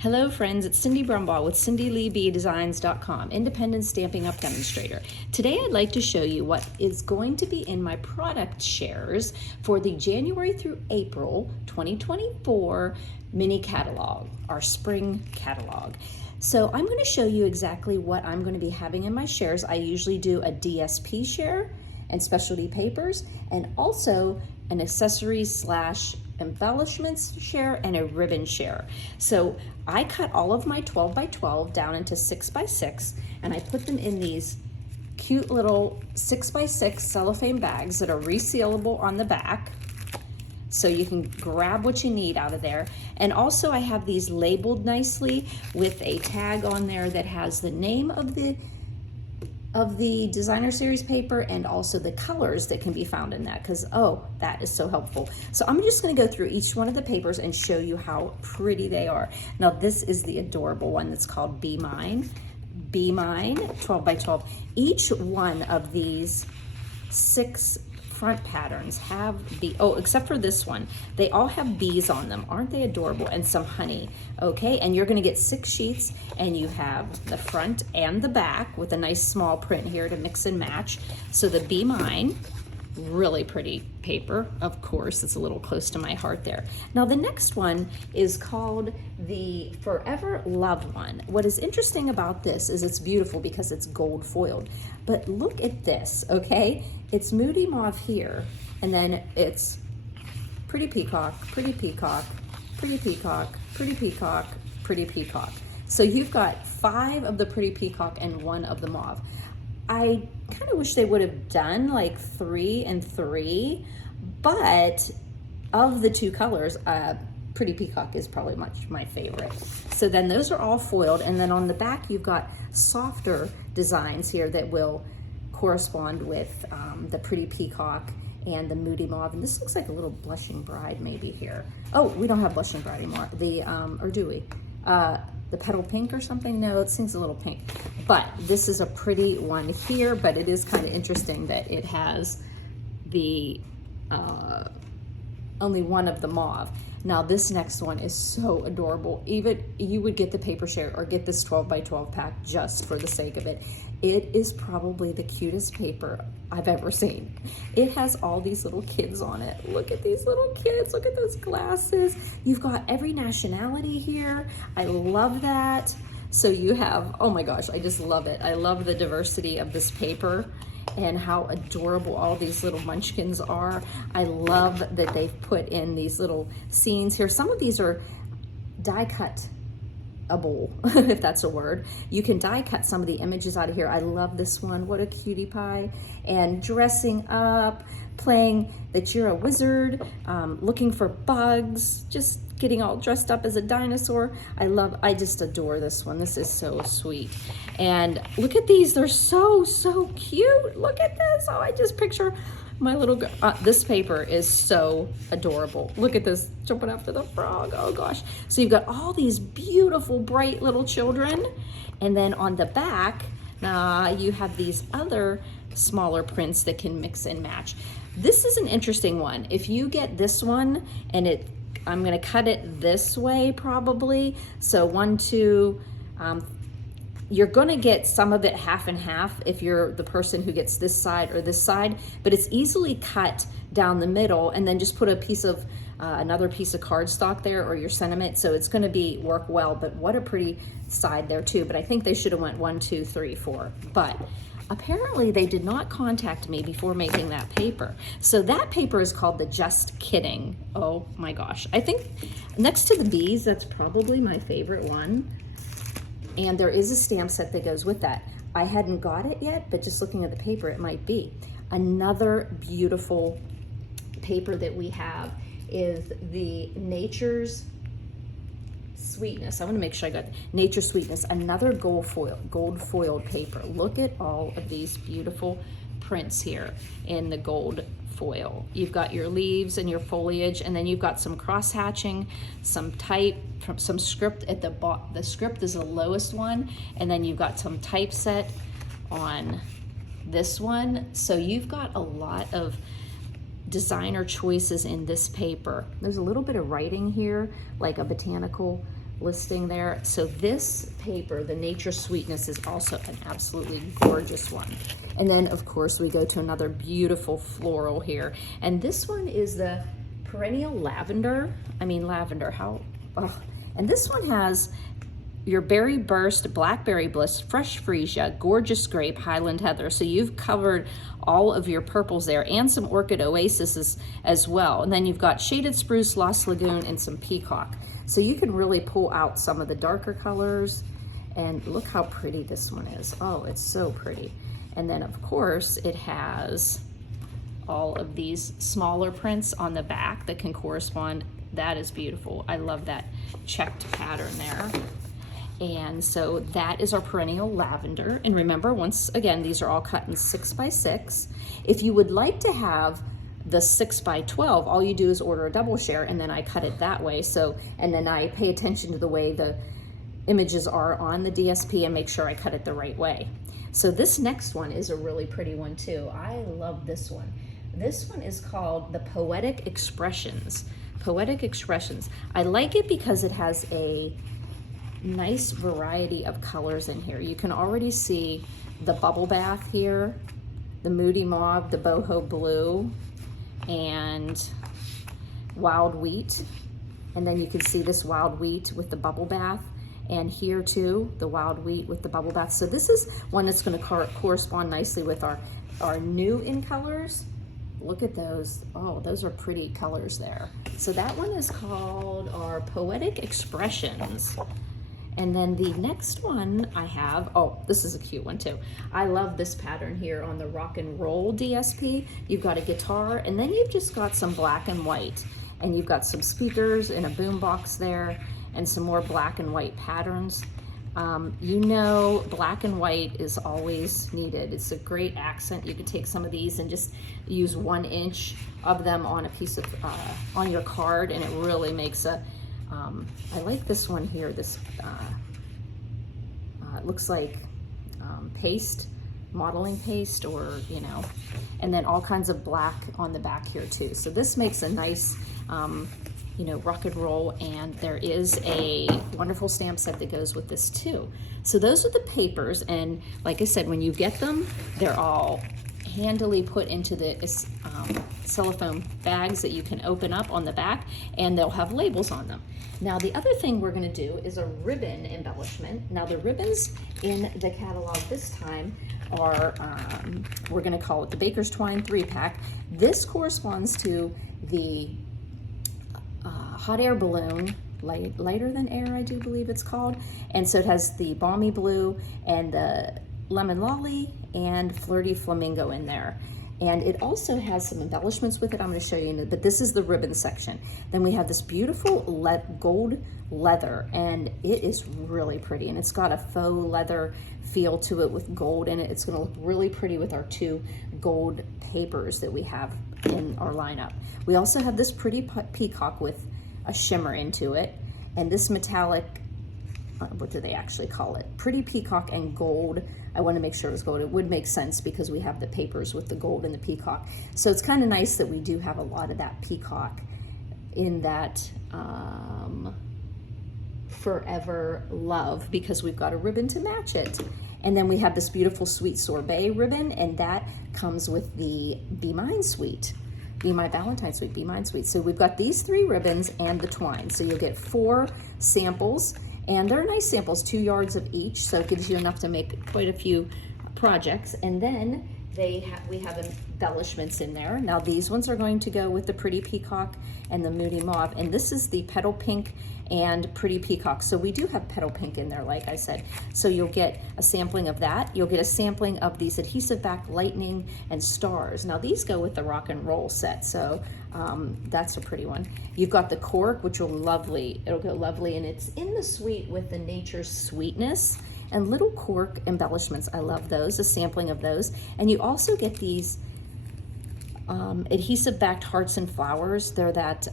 Hello friends, it's Cindy Brumbaugh with CindyLeeBDesigns.com, independent Stampin' Up! Demonstrator. Today I'd like to show you what is going to be in my product shares for the January through April 2024 mini catalog, our spring catalog. So I'm going to show you exactly what I'm going to be having in my shares. I usually do a DSP share and specialty papers, and also an accessories / embellishments share and a ribbon share. So I cut all of my 12 by 12 down into 6 by 6, and I put them in these cute little 6 by 6 cellophane bags that are resealable on the back, so you can grab what you need out of there. And also I have these labeled nicely with a tag on there that has the name of the designer series paper and also the colors that can be found in that, because that is so helpful. So I'm just going to go through each one of the papers and show you how pretty they are. Now this is the adorable one that's called Be Mine. Be Mine 12 by 12. Each one of these 6 front patterns have except for this one, they all have bees on them. Aren't they adorable? And some honey. Okay, and you're going to get 6 sheets, and you have the front and the back with a nice small print here to mix and match. So the Be Mine, really pretty paper. Of course, it's a little close to my heart there. Now the next one is called the Forever Loved one. What is interesting about this is it's beautiful because it's gold foiled. But look at this, okay? It's Moody Mauve here, and then it's Pretty Peacock, Pretty Peacock, Pretty Peacock, Pretty Peacock, Pretty Peacock. So you've got 5 of the Pretty Peacock and 1 of the Mauve. I kind of wish they would have done like 3 and 3, but of the 2 colors, Pretty Peacock is probably much my favorite. So then those are all foiled, and then on the back you've got softer designs here that will correspond with the Pretty Peacock and the Moody Mauve. And this looks like a little Blushing Bride maybe here. Oh, we don't have Blushing Bride anymore. Or do we? The Petal Pink or something? No, it seems a little pink. But this is a pretty one here, but it is kind of interesting that it has the only one of the mauve. Now this next one is so adorable. Even you would get the paper share or get this 12 by 12 pack just for the sake of it. It is probably the cutest paper I've ever seen. It has all these little kids on it. Look at these little kids. Look at those glasses. You've got every nationality here. I love that. So you have, oh my gosh, I just love it. I love the diversity of this paper and how adorable all these little munchkins are. I love that they've put in these little scenes here. Some of these are die cut able, if that's a word. You can die cut some of the images out of here. I love this one. What a cutie pie. And dressing up, playing that you're a wizard, looking for bugs, just getting all dressed up as a dinosaur. I just adore this one. This is so sweet. And look at these. They're so cute. Look at this. Oh, I just picture my little girl. This paper is so adorable. Look at this, jumping after the frog. Oh gosh. So you've got all these beautiful, bright little children. And then on the back, you have these other smaller prints that can mix and match. This is an interesting one. If you get this one, and I'm gonna cut it this way probably. So 1, 2, you're gonna get some of it half and half if you're the person who gets this side or this side, but it's easily cut down the middle, and then just put a piece of, another piece of cardstock there or your sentiment. So it's gonna work well, but what a pretty side there too. But I think they should have went 1, 2, 3, 4. But apparently they did not contact me before making that paper. So that paper is called the Just Kidding. Oh my gosh. I think next to the bees, that's probably my favorite one. And there is a stamp set that goes with that. I hadn't got it yet, but just looking at the paper, it might be. Another beautiful paper that we have is the Nature's Sweetness. I want to make sure I got Nature Sweetness, another gold foiled paper. Look at all of these beautiful prints here in the gold foil. You've got your leaves and your foliage, and then you've got some cross hatching, some type, some script at the bottom. The script is the lowest one, and then you've got some typeset on this one. So you've got a lot of designer choices in this paper. There's a little bit of writing here, like a botanical listing there. So this paper, the Nature Sweetness, is also an absolutely gorgeous one. And then of course we go to another beautiful floral here. And this one is the Perennial Lavender. I mean, lavender, how, oh. And this one has your Berry Burst, Blackberry Bliss, Fresh Freesia, Gorgeous Grape, Highland Heather. So you've covered all of your purples there, and some Orchid Oasis as well. And then you've got Shaded Spruce, Lost Lagoon, and some Peacock. So you can really pull out some of the darker colors, and look how pretty this one is. Oh, it's so pretty. And then of course it has all of these smaller prints on the back that can correspond. That is beautiful. I love that checked pattern there. And so that is our Perennial Lavender. And remember, once again, these are all cut in 6x6. If you would like to have the 6x12, all you do is order a double share, and then I cut it that way. So, and then I pay attention to the way the images are on the DSP and make sure I cut it the right way. So this next one is a really pretty one too. I love this one. This one is called the Poetic Expressions. Poetic Expressions. I like it because it has a nice variety of colors in here. You can already see the bubble bath here, the moody mauve, the boho blue, and wild wheat. And then you can see this wild wheat with the bubble bath, and here too, the wild wheat with the bubble bath. So this is one that's going to correspond nicely with our new in colors. Look at those. Oh, those are pretty colors there. So that one is called our Poetic Expressions. And then the next one I have, oh, this is a cute one too. I love this pattern here on the Rock and Roll DSP. You've got a guitar, and then you've just got some black and white. And you've got some speakers and a boom box there, and some more black and white patterns. You know, black and white is always needed. It's a great accent. You could take some of these and just use 1 inch of them on a piece of, on your card, and it really makes a, I like this one here. This it looks like paste, modeling paste, or, you know, and then all kinds of black on the back here too. So this makes a nice, you know, rock and roll, and there is a wonderful stamp set that goes with this too. So those are the papers, and like I said, when you get them, they're all handily put into the cellophane bags that you can open up on the back, and they'll have labels on them. Now the other thing we're going to do is a ribbon embellishment. Now the ribbons in the catalog this time are, we're going to call it the Baker's Twine 3-pack. This corresponds to the hot air balloon, lighter than air, I do believe it's called. And so it has the balmy blue and the lemon lolly and flirty flamingo in there. And it also has some embellishments with it. I'm going to show you, but this is the ribbon section. Then we have this beautiful gold leather, and it is really pretty. And it's got a faux leather feel to it with gold in it. It's going to look really pretty with our 2 gold papers that we have in our lineup. We also have this pretty peacock with a shimmer into it, and this metallic, what do they actually call it? Pretty peacock and gold. I want to make sure it was gold. It would make sense because we have the papers with the gold and the peacock. So it's kind of nice that we do have a lot of that peacock in that Forever Love, because we've got a ribbon to match it. And then we have this beautiful Sweet Sorbet ribbon, and that comes with the Be Mine Suite. Be My Valentine Suite, Be Mine Suite. So we've got these 3 ribbons and the twine. So you'll get 4 samples, and they're nice samples, 2 yards of each, so it gives you enough to make quite a few projects. And then we have embellishments in there. Now these ones are going to go with the Pretty Peacock and the Moody Mauve, and this is the Petal Pink and Pretty Peacock. So we do have Petal Pink in there, like I said. So you'll get a sampling of that. You'll get a sampling of these adhesive back lightning and stars. Now these go with the Rock and Roll set, so that's a pretty one. You've got the cork, which will lovely. It'll go lovely, and it's in the suite with the Nature's Sweetness and little cork embellishments. I love those, a sampling of those. And you also get these adhesive backed hearts and flowers. They're that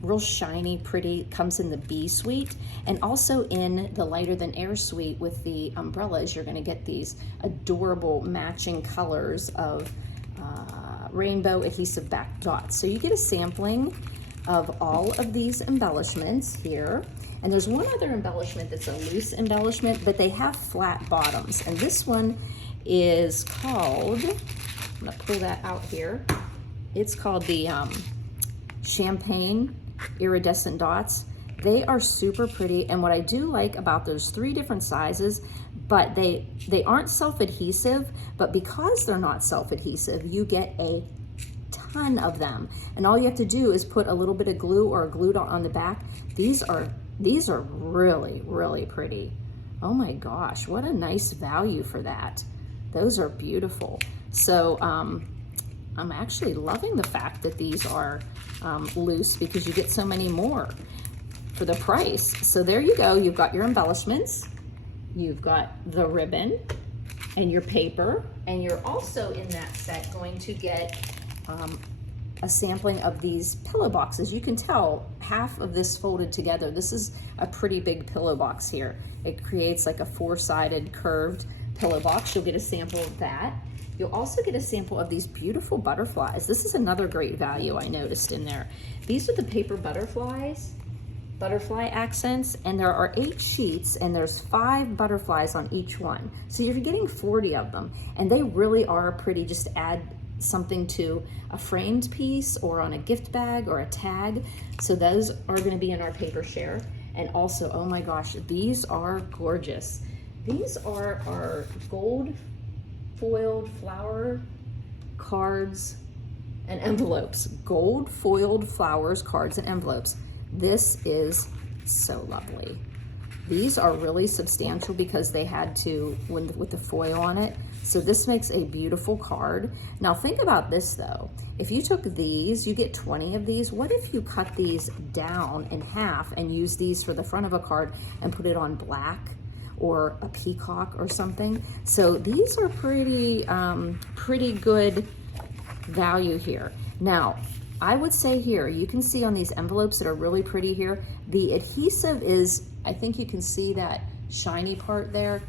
real shiny, pretty, comes in the B suite, and also in the Lighter Than Air suite with the umbrellas. You're going to get these adorable matching colors of rainbow adhesive back dots. So you get a sampling of all of these embellishments here. And there's one other embellishment that's a loose embellishment, but they have flat bottoms. And this one is called, I'm gonna pull that out here. It's called the Champagne Iridescent Dots. They are super pretty, and what I do like about those 3 different sizes, but they aren't self-adhesive, but because they're not self-adhesive, you get a ton of them. And all you have to do is put a little bit of glue or a glue dot on the back. These are really, really pretty. Oh my gosh, what a nice value for that. Those are beautiful. So I'm actually loving the fact that these are loose because you get so many more for the price. So there you go. You've got your embellishments, you've got the ribbon and your paper, and you're also in that set going to get a sampling of these pillow boxes. You can tell half of this folded together. This is a pretty big pillow box here. It creates like a 4-sided curved pillow box. You'll get a sample of that. You'll also get a sample of these beautiful butterflies. This is another great value I noticed in there. These are the paper butterflies, butterfly accents, and there are 8 sheets and there's 5 butterflies on each one. So you're getting 40 of them, and they really are pretty. Just add something to a framed piece or on a gift bag or a tag. So those are gonna be in our paper share. And also, oh my gosh, these are gorgeous. These are our gold foiled flower cards and envelopes. Gold foiled flowers, cards, and envelopes. This is so lovely. These are really substantial because they had to, with the foil on it. So this makes a beautiful card. Now think about this though. If you took these, you get 20 of these. What if you cut these down in half and use these for the front of a card and put it on black or a peacock or something? So these are pretty good value here. Now, I would say here, you can see on these envelopes that are really pretty here, the adhesive is, I think you can see that shiny part there.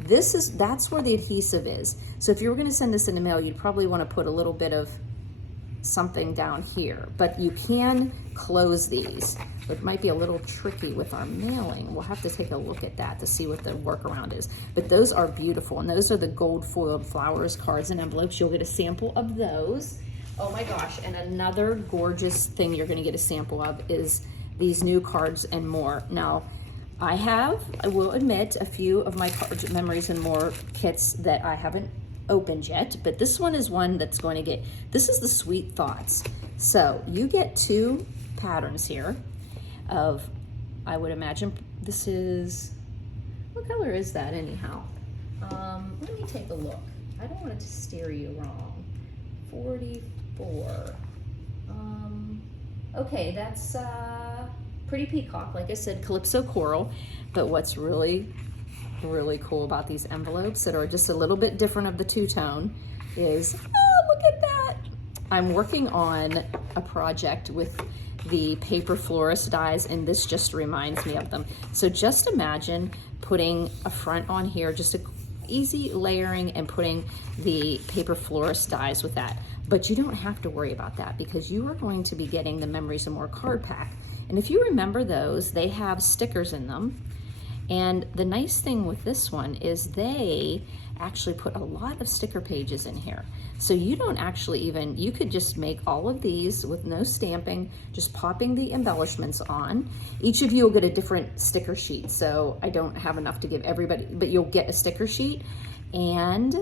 That's where the adhesive is. So if you were gonna send this in the mail, you'd probably wanna put a little bit of something down here, but you can close these. It might be a little tricky with our mailing. We'll have to take a look at that to see what the workaround is. But those are beautiful, and those are the gold foiled flowers, cards, and envelopes. You'll get a sample of those. Oh my gosh, and another gorgeous thing you're gonna get a sample of is these new cards and more. Now, I will admit, a few of my cards, memories and more kits that I haven't opened yet, but this one is one that's going to get, this is the Sweet Thoughts. So you get 2 patterns here of, I would imagine, this is, what color is that anyhow? Let me take a look. I don't want it to steer you wrong. 44. Okay, that's pretty peacock, like I said, Calypso Coral. But what's really cool about these envelopes that are just a little bit different of the two-tone is, oh, look at that. I'm working on a project with the paper florist dies, and this just reminds me of them. So just imagine putting a front on here, just a easy layering, and putting the paper florist dies with that. But you don't have to worry about that because you are going to be getting the Memories and More card pack. And if you remember those, they have stickers in them. And the nice thing with this one is they actually put a lot of sticker pages in here. So you don't actually even, you could just make all of these with no stamping, just popping the embellishments on. Each of you will get a different sticker sheet. So I don't have enough to give everybody, but you'll get a sticker sheet and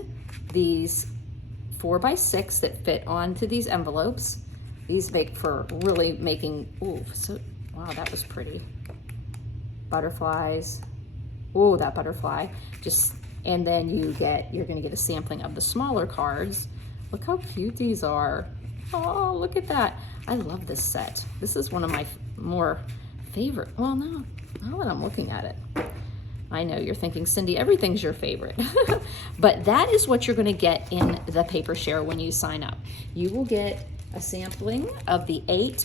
these 4x6 that fit onto these envelopes. These make for really making, ooh, so, wow, that was pretty. Butterflies. Oh, that butterfly. Just, and then you're gonna get a sampling of the smaller cards. Look how cute these are. Oh, look at that. I love this set. This is one of my more favorite. Well, no, now that I'm looking at it. I know you're thinking, Cindy, everything's your favorite. But that is what you're gonna get in the paper share when you sign up. You will get a sampling of the 8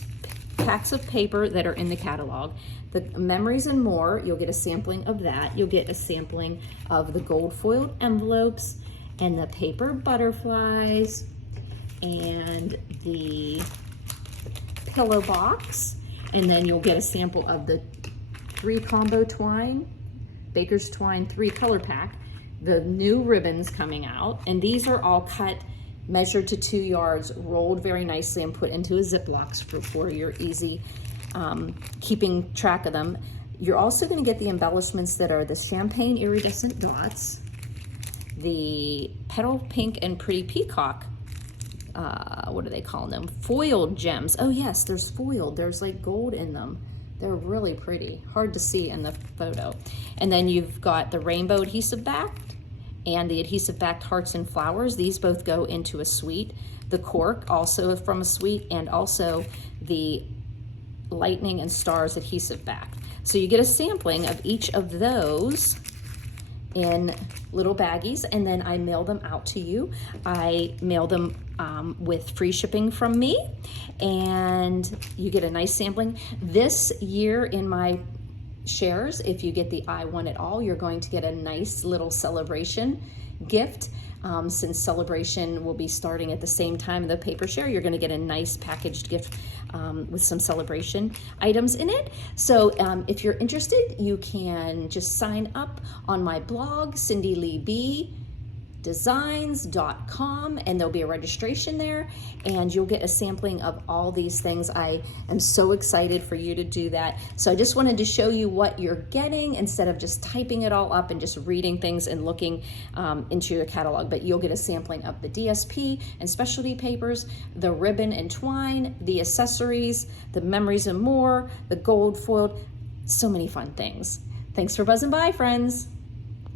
packs of paper that are in the catalog. The Memories and More, you'll get a sampling of that. You'll get a sampling of the gold foiled envelopes and the paper butterflies and the pillow box. And then you'll get a sample of the 3 combo twine, Baker's Twine 3 color pack, the new ribbons coming out, and these are all cut, measured to 2 yards, rolled very nicely and put into a Ziploc for your easy keeping track of them. You're also going to get the embellishments that are the champagne iridescent dots, the petal pink and pretty peacock, what are they calling them? Foiled gems. Oh yes, there's foiled. There's like gold in them. They're really pretty. Hard to see in the photo. And then you've got the rainbow adhesive backed and the adhesive backed hearts and flowers. These both go into a suite. The cork also from a suite, and also the lightning and stars adhesive backed. So you get a sampling of each of those in little baggies, and then I mail them out to you. I mail them with free shipping from me, and you get a nice sampling. This year in my shares, if you get the I Want It All, you're going to get a nice little celebration gift. Since celebration will be starting at the same time of the paper share, you're going to get a nice packaged gift with some celebration items in it. So if you're interested, you can just sign up on my blog, CindyLeeBDesigns.com, and there'll be a registration there, and you'll get a sampling of all these things. I am so excited for you to do that. So I just wanted to show you what you're getting instead of just typing it all up and just reading things and looking into your catalog. But you'll get a sampling of the DSP and specialty papers, the ribbon and twine, the accessories, the memories and more, the gold foiled, so many fun things. Thanks for buzzing by, friends.